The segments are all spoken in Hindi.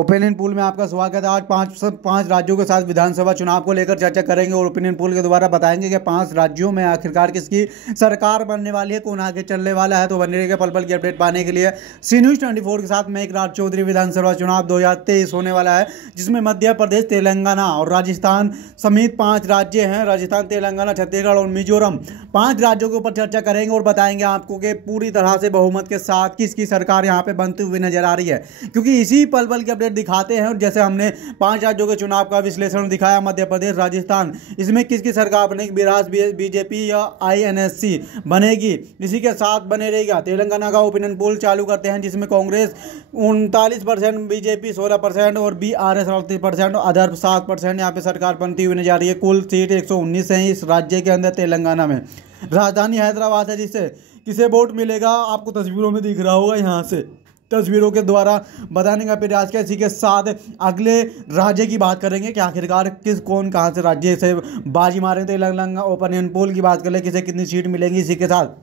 ओपिनियन पोल में आपका स्वागत है। आज पांच राज्यों के साथ विधानसभा चुनाव को लेकर चर्चा करेंगे और ओपिनियन पोल के द्वारा बताएंगे कि 5 राज्यों में आखिरकार किसकी सरकार बनने वाली है, कौन आगे चलने वाला है। तो बने रहिएगा पल पल की अपडेट पाने के लिए सी न्यूज़ 24 के साथ। मेघराज चौधरी विधानसभा चुनाव 2023 होने वाला है, जिसमें मध्य प्रदेश, तेलंगाना और राजस्थान समेत 5 राज्य हैं। राजस्थान, तेलंगाना, छत्तीसगढ़ और मिजोरम 5 राज्यों के ऊपर चर्चा करेंगे और बताएंगे आपको कि पूरी तरह से बहुमत के साथ किसकी सरकार यहाँ पे बनती हुई नजर आ रही है, क्योंकि इसी पल पल की अपडेट दिखाते हैं। और जैसे हमने 5 राज्यों के चुनाव का विश्लेषण दिखाया, मध्य प्रदेश, राजस्थान, इसमें किसकी सरकार बनेगी, बिहार बीजेपी या आईएनएससी बनेगी, इसी के साथ बने रहेगा। तेलंगाना का ओपिनियन पोल चालू करते हैं, जिसमें कांग्रेस 39%, बीजेपी 16% और बीआरएस 38%, अदर 7% यहाँ पे सरकार बनती हुई नजर आ रही है। कुल सीट 119 है इस राज्य के अंदर, तेलंगाना में। राजधानी हैदराबाद है, जिससे किसे वोट मिलेगा आपको तस्वीरों में दिख रहा होगा। यहाँ से तस्वीरों के द्वारा बताने का प्रयास किया। इसी के साथ अगले राज्य की बात करेंगे कि आखिरकार कौन कहाँ से राज्य से बाजी मारेंगे। तेलंगाना ओपिनियन पोल की बात कर ले, किसे कितनी सीट मिलेंगी। इसी के साथ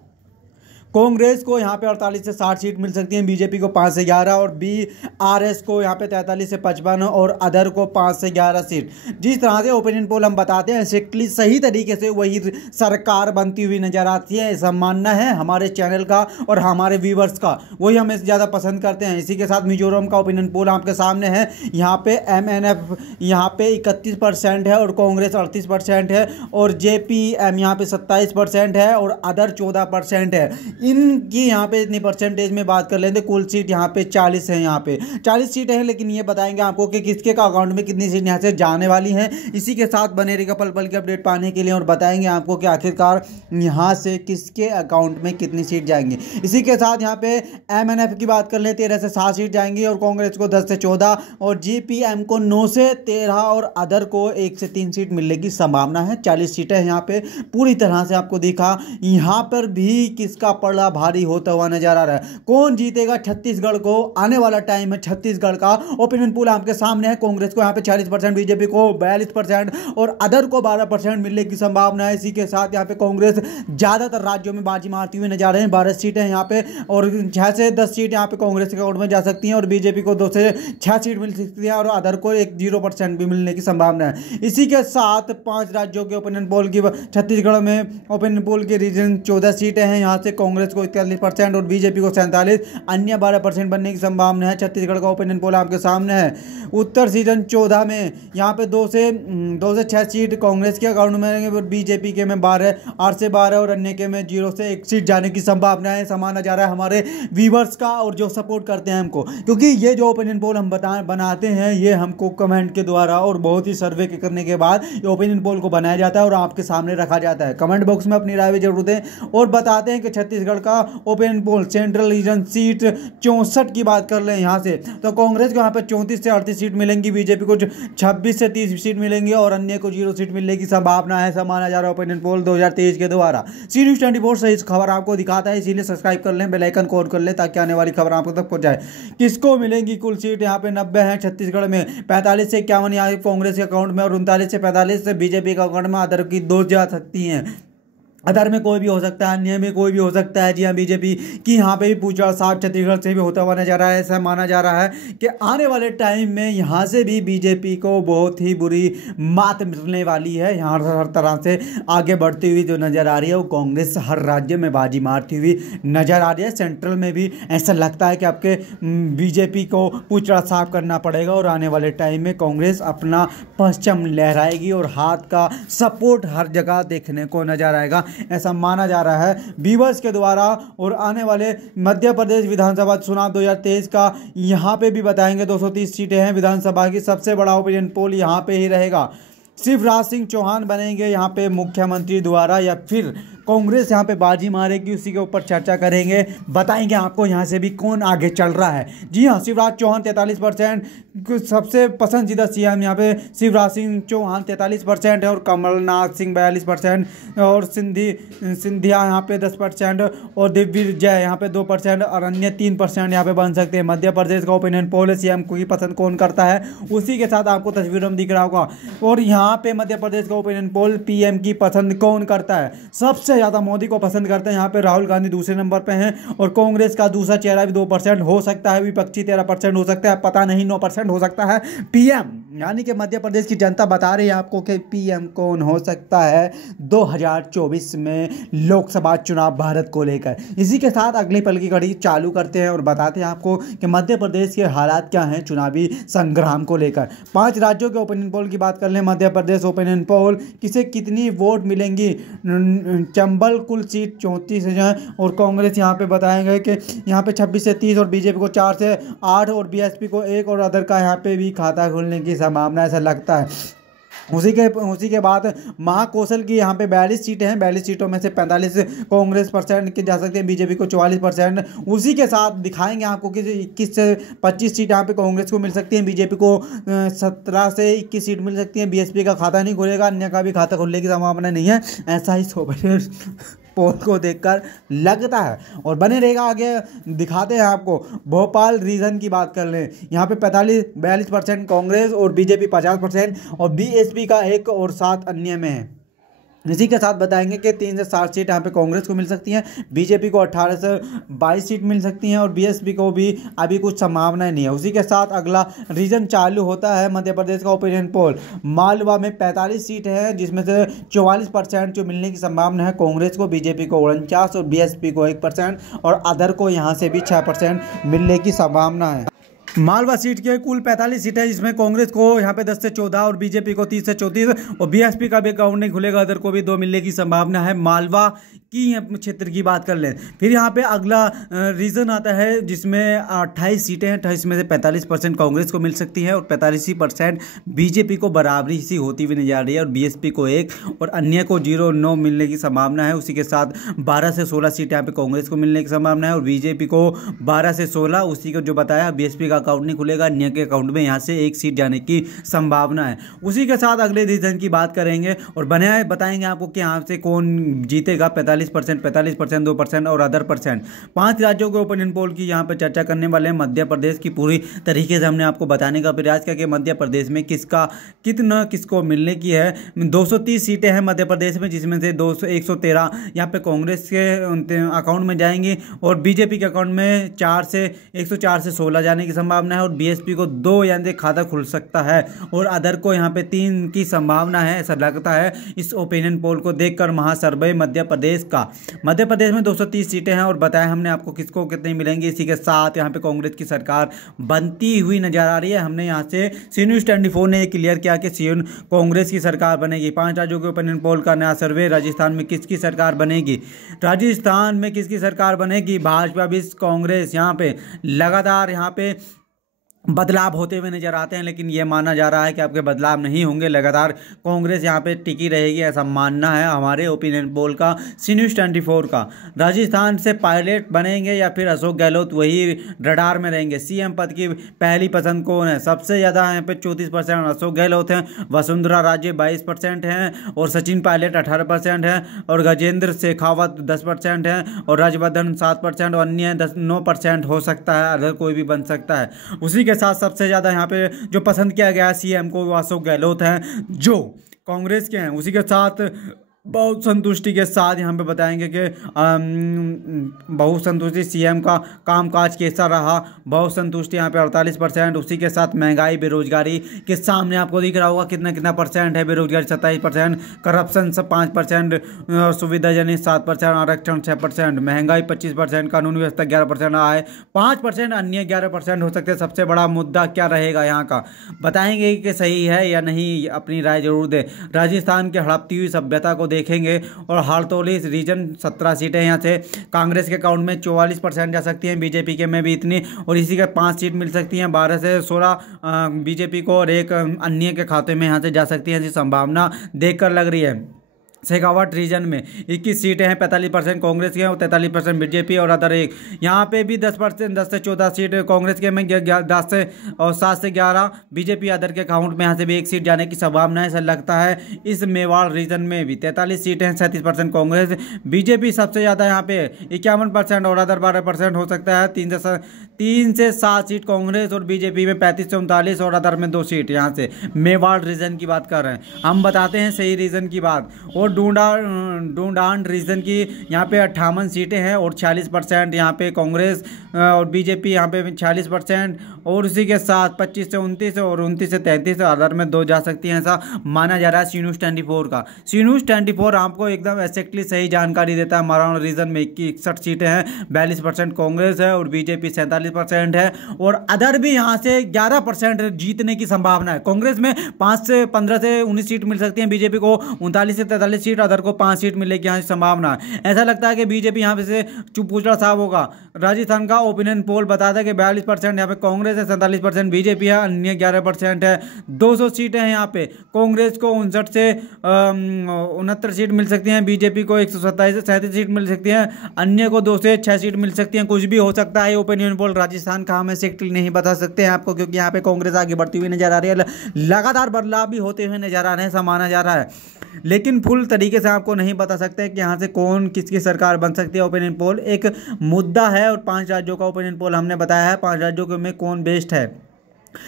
कांग्रेस को यहाँ पे 48 से 60 सीट मिल सकती हैं, बीजेपी को 5 से 11 और बीआरएस को यहाँ पे 43 से 55 और अदर को 5 से 11 सीट। जिस तरह से ओपिनियन पोल हम बताते हैं स्ट्रिक्टली सही तरीके से वही सरकार बनती हुई नजर आती है। ऐसा मानना है हमारे चैनल का और हमारे व्यूवर्स का, वही हमें ज़्यादा पसंद करते हैं। इसी के साथ मिजोरम का ओपिनियन पोल आपके सामने है। यहाँ पे एमएनएफ यहाँ पे 31% है और कांग्रेस 38% है और जेपीएम यहाँ पे 27% है और अदर 14% है। इनकी यहाँ पे इतनी परसेंटेज में बात कर लेते, कुल सीट यहाँ पे 40 है। यहाँ पे 40 सीटें हैं, लेकिन ये बताएंगे आपको कि किसके का अकाउंट में कितनी सीट यहाँ से जाने वाली हैं। इसी के साथ बने रहेगा पल पल की अपडेट पाने के लिए और बताएंगे आपको कि आखिरकार यहाँ से किसके अकाउंट में कितनी सीट जाएंगी। इसी के साथ यहाँ पे एमएनएफ की बात कर ले, 13 से 7 सीट जाएंगी और कांग्रेस को 10 से 14 और जीपीएम को 9 से 13 और अदर को 1 से 3 सीट मिलने की संभावना है। 40 सीटें यहाँ पे पूरी तरह से आपको दिखा। यहाँ पर भी किसका पड़ा भारी होता हुआ नजर आ रहा है, कौन जीतेगा छत्तीसगढ़ को। आने वाला टाइम है छत्तीसगढ़ का। ओपिनियन पोल आपके सामने है। कांग्रेस को यहाँ पे 40%, बीजेपी को 42% और अदर को 12% मिलने की संभावना है। इसी के साथ यहाँ पे कांग्रेस ज्यादातर राज्यों में बाजी मारती हुई नजर आ रहे हैं। 12 सीटें यहाँ पे और 6 से 10 सीट यहाँ पे कांग्रेस के अकाउंट में जा सकती हैं और बीजेपी को 2 से 6 सीट मिल सकती है और अदर को 0% भी मिलने की संभावना है। इसी के साथ 5 राज्यों के ओपिनियन पोल की, छत्तीसगढ़ में ओपिनियन पोल के रीजन 14 सीटें हैं। यहाँ से कांग्रेस को 41% और बीजेपी को 47, अन्य 12% बनने की संभावना है। छत्तीसगढ़ का ओपिनियन पोल आपके सामने है। उत्तर सीजन 14 में यहाँ पे 2 से 6 सीट कांग्रेस के अकाउंट में रहेंगे और बीजेपी के में 8 से 12 और अन्य के में 0 से 1 सीट जाने की संभावना है। समाना जा रहा है हमारे व्यूवर्स का और जो सपोर्ट करते हैं हमको, क्योंकि ये जो ओपिनियन पोल हम बनाते हैं ये हमको कमेंट के द्वारा और बहुत ही सर्वे करने के बाद ये ओपिनियन पोल को बनाया जाता है और आपके सामने रखा जाता है। कमेंट बॉक्स में अपनी राय भी जरूर दें और बताते हैं कि छत्तीसगढ़ का opinion poll central region seat 64 की बात कर लें यहाँ से, तो कांग्रेस को यहाँ पे 34 से 38 सीट मिलेंगी, बीजेपी को 26 से 30 सीट मिलेंगी और अन्य को 0 सीट मिलने की संभावना है। माना जा रहा है ओपिनियन पोल 2023 के द्वारा। सी न्यूज़ 24 सही खबर आपको दिखाता है, इसीलिए सब्सक्राइब कर लें, बेल आइकन को ऑन कर लें ताकि आने वाली खबर आपको तक पहुंच जाए। किसको मिलेंगी कुल सीट यहाँ पे 90 है छत्तीसगढ़ में, 45 से 51 यहाँ कांग्रेस के अकाउंट में और 39 से 45 से बीजेपी के अकाउंट में, अदर की 2 जा सकती हैं। अदर में कोई भी हो सकता है, अन्य में कोई भी हो सकता है। जी हाँ, बीजेपी की यहाँ पे भी पूछा साफ छत्तीसगढ़ से भी होता हुआ नजर आ रहा है। ऐसा माना जा रहा है कि आने वाले टाइम में यहाँ से भी बीजेपी को बहुत ही बुरी मात मिलने वाली है। यहाँ हर तरह से आगे बढ़ती हुई जो नज़र आ रही है वो कांग्रेस हर राज्य में बाजी मारती हुई नजर आ रही है। सेंट्रल में भी ऐसा लगता है कि आपके बीजेपी को पूछड़ा साफ करना पड़ेगा और आने वाले टाइम में कांग्रेस अपना परचम लहराएगी और हाथ का सपोर्ट हर जगह देखने को नजर आएगा, ऐसा माना जा रहा है व्यूवर्स के द्वारा। और आने वाले मध्य प्रदेश विधानसभा चुनाव 2023 का यहाँ पे भी बताएंगे। 230 सीटें हैं विधानसभा की। सबसे बड़ा ओपिनियन पोल यहाँ पे ही रहेगा। शिवराज सिंह चौहान बनेंगे यहाँ पे मुख्यमंत्री द्वारा या फिर कांग्रेस यहाँ पे बाजी मारेगी, उसी के ऊपर चर्चा करेंगे। बताएंगे आपको यहाँ से भी कौन आगे चल रहा है। जी हाँ, शिवराज चौहान 43%, सबसे पसंदीदा सीएम यहाँ पे शिवराज सिंह चौहान 43% है और कमलनाथ सिंह 42% और सिंधिया यहाँ पे 10% और दिग्विजय यहाँ पे 2% और अन्य 3% यहाँ पे बन सकते हैं। मध्य प्रदेश का ओपिनियन पोल है, सीएम को ही पसंद कौन करता है, उसी के साथ आपको तस्वीरों में दिख रहा होगा। और यहाँ पे मध्य प्रदेश का ओपिनियन पोल पीएम की पसंद कौन करता है, सबसे ज़्यादा मोदी को पसंद करते हैं। यहाँ पे राहुल गांधी दूसरे नंबर पे हैं और कांग्रेस का दूसरा चेहरा भी 2% हो सकता है, विपक्षी 13% हो सकता है, पता नहीं 9% हो सकता है। पीएम यानी कि मध्य प्रदेश की जनता बता रही है आपको कि पीएम कौन हो सकता है 2024 में लोकसभा चुनाव भारत को लेकर। इसी के साथ अगली पल की घड़ी चालू करते हैं और बताते हैं आपको कि मध्य प्रदेश के हालात क्या हैं चुनावी संग्राम को लेकर। 5 राज्यों के ओपिनियन पोल की बात कर लें। मध्य प्रदेश ओपिनियन पोल, किसे कितनी वोट मिलेंगी। चंबल कुल सीट 34 है और कांग्रेस यहाँ पे बताएंगे कि यहाँ पे 26 से 30 और बीजेपी को 4 से 8 और बीएसपी को 1 और अदर का यहाँ पे भी खाता खुलने की संभावना ऐसा लगता है। उसी के बाद महाकौशल की यहाँ पे 42 सीटें हैं। 42 सीटों में से 45 कांग्रेस परसेंट की जा सकती है, बीजेपी को 44%। उसी के साथ दिखाएंगे आपको कि 21 से 25 सीट यहाँ पे कांग्रेस को मिल सकती हैं, बीजेपी को 17 से 21 सीट मिल सकती है। बीएसपी का खाता नहीं खुलेगा, अन्य का भी खाता खुलने की संभावना नहीं है, ऐसा ही सोबे पोल को देखकर लगता है और बने रहेगा। आगे दिखाते हैं आपको। भोपाल रीजन की बात कर लें। यहाँ पे 42% कांग्रेस और बीजेपी 50% और बीएसपी का 1 और 7 अन्य में है। इसी के साथ बताएंगे कि 3 से 7 सीट यहाँ पे कांग्रेस को मिल सकती हैं, बीजेपी को 18 से 22 सीट मिल सकती हैं और बीएसपी को भी अभी कुछ संभावना नहीं है। उसी के साथ अगला रीजन चालू होता है मध्य प्रदेश का ओपिनियन पोल। मालवा में 45 सीट है जिसमें से 44% जो मिलने की संभावना है कांग्रेस को, बीजेपी को 49 और बीएसपी को 1% और अदर को यहाँ से भी 6% मिलने की संभावना है। मालवा सीट के कुल 45 सीटें हैं जिसमें कांग्रेस को यहाँ पे 10 से 14 और बीजेपी को 30 से 34 और बीएसपी का भी अकाउंट नहीं खुलेगा, अदर को भी 2 मिलने की संभावना है। मालवा की क्षेत्र की बात कर लें। फिर यहाँ पे अगला रीजन आता है जिसमें 28 सीटें हैं। 28 में से 45% कांग्रेस को मिल सकती है और 45% बीजेपी को बराबरी सी होती हुई नजर आ रही है और बीएसपी को 1 और अन्य को 0-9 मिलने की संभावना है। उसी के साथ 12 से 16 सीटें यहाँ पे कांग्रेस को मिलने की संभावना है और बीजेपी को 12 से 16। उसी को जो बताया बीएसपी का अकाउंट नहीं खुलेगा, अन्य के अकाउंट में यहाँ से 1 सीट जाने की संभावना है। उसी के साथ अगले रीजन की बात करेंगे और बताएंगे आपको कि यहाँ से कौन जीतेगा। 45%, 2% और अदर परसेंट। 5 राज्यों के ओपिनियन पोल की यहाँ पे चर्चा करने वाले हैं। मध्य प्रदेश की पूरी तरीके से हमने आपको बताने का प्रयास किया कि मध्य प्रदेश में किसको मिलने की है। 230 सीटें हैं मध्य प्रदेश में जिसमें से 113 यहाँ पे कांग्रेस के अकाउंट में जाएंगी और बीजेपी के अकाउंट में 104 से 16 जाने की संभावना है और बीएसपी को 2 यानी खाता खुल सकता है और अदर को यहाँ पे 3 की संभावना है, ऐसा लगता है इस ओपिनियन पोल को देखकर। महासर्वे मध्य प्रदेश में 230 सीटें हैं और बताया हमने आपको किसको कितनी मिलेंगी। इसी के साथ यहाँ पे कांग्रेस की सरकार बनती हुई नजर आ रही है। हमने यहाँ से सी न्यूज़ 24 ने क्लियर किया कि कांग्रेस की सरकार बनेगी। 5 राज्यों के ओपिनियन पोल का नया सर्वे। राजस्थान में किसकी सरकार बनेगी? भाजपा भी कांग्रेस यहाँ पे लगातार यहाँ पे बदलाव होते हुए नजर आते हैं, लेकिन यह माना जा रहा है कि आपके बदलाव नहीं होंगे, लगातार कांग्रेस यहाँ पे टिकी रहेगी, ऐसा मानना है हमारे ओपिनियन पोल का, सी न्यूज़ 24 का। राजस्थान से पायलट बनेंगे या फिर अशोक गहलोत वही रडार में रहेंगे? सीएम पद की पहली पसंद कौन है? सबसे ज़्यादा यहाँ पे 34% अशोक गहलोत हैं, वसुंधरा राजे 22% हैं और सचिन पायलट 18% हैं और गजेंद्र शेखावत 10% हैं और राजवर्धन 7% और अन्य 9% हो सकता है, अदर कोई भी बन सकता है। उसी के साथ सबसे ज़्यादा यहाँ पे जो पसंद किया गया सीएम को वो अशोक गहलोत हैं जो कांग्रेस के हैं। उसी के साथ बहुत संतुष्टि के साथ यहाँ पे बताएंगे कि बहुत संतुष्टि सीएम का कामकाज कैसा रहा। बहुत संतुष्टि यहाँ पे 48%। उसी के साथ महंगाई बेरोजगारी के सामने आपको दिख रहा होगा कितना परसेंट है। बेरोजगारी 27%, करप्शन 5%, सुविधाजनक 7%, आरक्षण 6%, महंगाई 25%, कानून व्यवस्था 11%, आय 5%, अन्य 11% हो सकते हैं। सबसे बड़ा मुद्दा क्या रहेगा यहाँ का बताएंगे कि सही है या नहीं, अपनी राय जरूर दें। राजस्थान की हड़पती हुई सभ्यता को देखेंगे और हालतोली रीजन 17 सीटें यहाँ से कांग्रेस के अकाउंट में 44% जा सकती हैं, बीजेपी के में भी इतनी और इसी के 5 सीट मिल सकती हैं। 12 से 16 बीजेपी को और 1 अन्य के खाते में यहाँ से जा सकती है, ऐसी संभावना देखकर लग रही है। शेखावत रीजन में 21 सीटें हैं, 45% कांग्रेस के हैं और 43% बीजेपी और अदर 1। यहाँ पे भी 10% 10 से 14 सीट कांग्रेस के में 10 से और 7 से 11 बीजेपी अदर के अकाउंट में यहाँ से भी 1 सीट जाने की संभावना है, ऐसा लगता है। इस मेवाड़ रीजन में भी 43 सीटें हैं, 37% कांग्रेस, बीजेपी सबसे ज़्यादा यहाँ पे 51% और अदर 12% हो सकता है। 3 से 7 सीट कांग्रेस और बीजेपी में 35 से 39 और अदर में 2 सीट यहाँ से मेवाड़ रीजन की बात कर रहे हैं। हम बताते हैं सही रीजन की बात और और डूडांड रीजन की यहाँ पे 58 सीटें हैं और 46% यहाँ पे कांग्रेस और बीजेपी यहाँ पे 46%, और उसी के साथ 25 से 29 और 29 से 33 अदर में 2 जा सकती हैं, ऐसा माना जा रहा है सी न्यूज़ 24 का। सी न्यूज़ 24 आपको एकदम एक्जैक्टली सही जानकारी देता है। माराण रीजन में 61 सीटें हैं, 42% कांग्रेस है और बीजेपी 47% है, और अदर भी यहाँ से 11% जीतने की संभावना है। कांग्रेस में 5 से 15 से 19 सीट मिल सकती है, बीजेपी को 39 से 43 सीट, अदर को 5 सीट मिलने की यहाँ संभावना है। ऐसा लगता है कि बीजेपी यहाँ पे से चुप साफ होगा। राजस्थान का ओपिनियन पोल बताता है कि 42% यहाँ पे कांग्रेस है, 47% बीजेपी है, अन्य 11% है। 200 सीटें हैं यहाँ पे, कांग्रेस को 59 से 69 सीट मिल सकती हैं, बीजेपी को 127 से 37 सीट मिल सकती हैं, अन्य को 2 से 6 सीट मिल सकती हैं। कुछ भी हो सकता है ओपिनियन पोल। राजस्थान का हम एक्जैक्टली नहीं बता सकते हैं आपको, क्योंकि यहाँ पे कांग्रेस आगे बढ़ती हुई नजर आ रही है, लगातार बदलाव भी होते हुए नजर आ रहे हैं, ऐसा माना जा रहा है, लेकिन फुल तरीके से आपको नहीं बता सकते कि यहाँ से कौन किसकी सरकार बन सकती है। ओपिनियन पोल एक मुद्दा है और 5 राज्यों का ओपिनियन पोल हमने बताया है। 5 राज्यों में कौन बेस्ट है,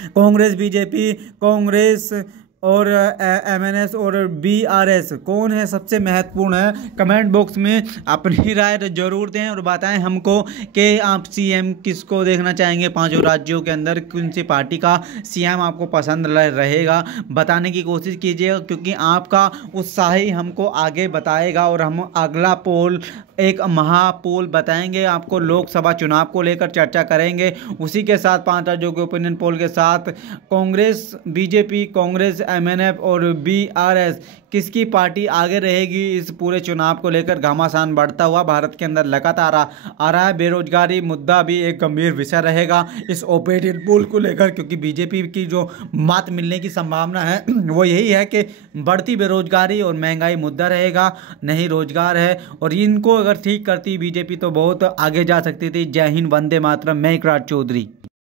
कांग्रेस, बीजेपी, कांग्रेस और एमएनएस और बीआरएस, कौन है सबसे महत्वपूर्ण है। कमेंट बॉक्स में अपनी राय जरूर दें और बताएं हमको कि आप सीएम किसको देखना चाहेंगे। 5 राज्यों के अंदर कौन सी पार्टी का सीएम आपको पसंद रहेगा, बताने की कोशिश कीजिएगा, क्योंकि आपका उत्साह ही हमको आगे बताएगा और हम अगला पोल एक महापोल बताएंगे आपको। लोकसभा चुनाव को लेकर चर्चा करेंगे, उसी के साथ 5 राज्यों के ओपिनियन पोल के साथ कांग्रेस, बीजेपी, कांग्रेस, एमएनएफ और बीआरएस किसकी पार्टी आगे रहेगी इस पूरे चुनाव को लेकर घमासान बढ़ता हुआ भारत के अंदर लगातार आ रहा है। बेरोजगारी मुद्दा भी एक गंभीर विषय रहेगा इस ओपिनियन पोल को लेकर, क्योंकि बीजेपी की जो मात मिलने की संभावना है वो यही है कि बढ़ती बेरोजगारी और महंगाई मुद्दा रहेगा, नहीं रोजगार है, और इनको अगर ठीक करती बीजेपी तो बहुत आगे जा सकती थी। जय हिंद, वंदे मातरम। मैं इकरार चौधरी।